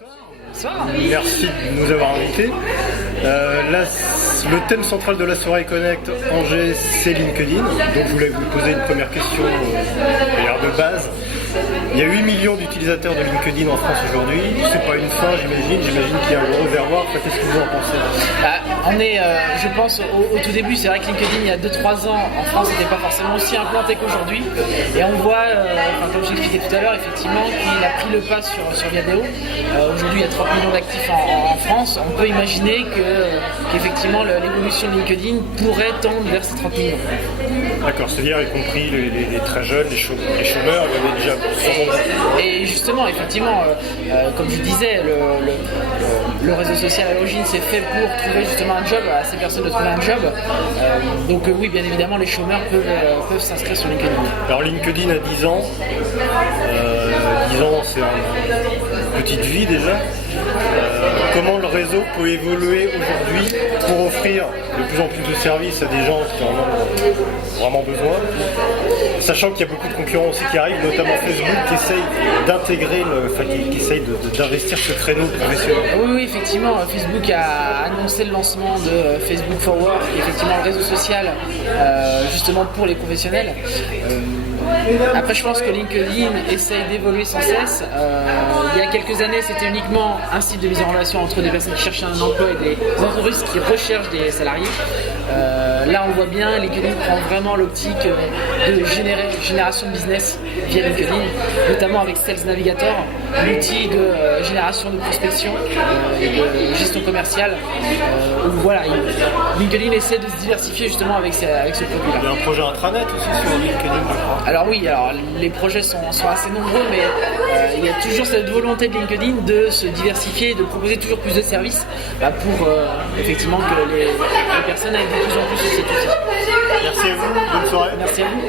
Bonsoir. Merci de nous avoir invités. Le thème central de la soirée Connect Angers, c'est LinkedIn. Donc je voulais vous poser une première question de base. Il y a 8 millions d'utilisateurs de LinkedIn en France aujourd'hui. C'est pas une fin, j'imagine. J'imagine qu'il y a un gros réservoir. Qu'est-ce que vous en pensez? On est, je pense, au tout début. C'est vrai que LinkedIn, il y a 2-3 ans, en France, n'était pas forcément aussi implanté qu'aujourd'hui. Et on voit, comme j'expliquais tout à l'heure, effectivement, qu'il a pris le pas sur Viadeo. Aujourd'hui, il y a 30 millions d'actifs en France. On peut imaginer qu'effectivement, l'évolution de LinkedIn pourrait tendre vers ces 30 millions. D'accord, c'est-à-dire y compris les très jeunes, les chômeurs, il y avait déjà sûrement. Et justement, effectivement, comme je disais, le réseau social à l'origine c'est fait pour trouver justement un job, à ces personnes de trouver un job. Donc oui, bien évidemment, les chômeurs peuvent s'inscrire sur LinkedIn. Alors LinkedIn a 10 ans. 10 ans, c'est une petite vie déjà. Comment le réseau peut évoluer aujourd'hui pour offrir de plus en plus de services à des gens qui en ont vraiment besoin, sachant qu'il y a beaucoup de concurrents aussi qui arrivent, notamment Facebook qui essaye d'intégrer, qui essaye d'investir ce créneau professionnel. Oui, effectivement, Facebook a annoncé le lancement de Facebook for Work, qui est effectivement le réseau social justement pour les professionnels. Après, je pense que LinkedIn essaye d'évoluer sans cesse. Il y a quelques années, c'était uniquement un site de mise en relation entre des personnes qui cherchaient un emploi et des entreprises qui recherchent des salariés. Là, on voit bien, LinkedIn prend vraiment l'optique de génération de business via LinkedIn, notamment avec Sales Navigator, l'outil de génération de prospection et de gestion commerciale. Où voilà, LinkedIn essaie de se diversifier justement avec ce produit-là. Il y a un projet intranet aussi sur LinkedIn, je crois. Alors oui, les projets sont assez nombreux, mais il y a toujours cette volonté de LinkedIn de se diversifier et de proposer toujours plus de services pour effectivement que les personnes aient de plus en plus de cet outil. Merci à vous, bonne soirée. Merci à vous.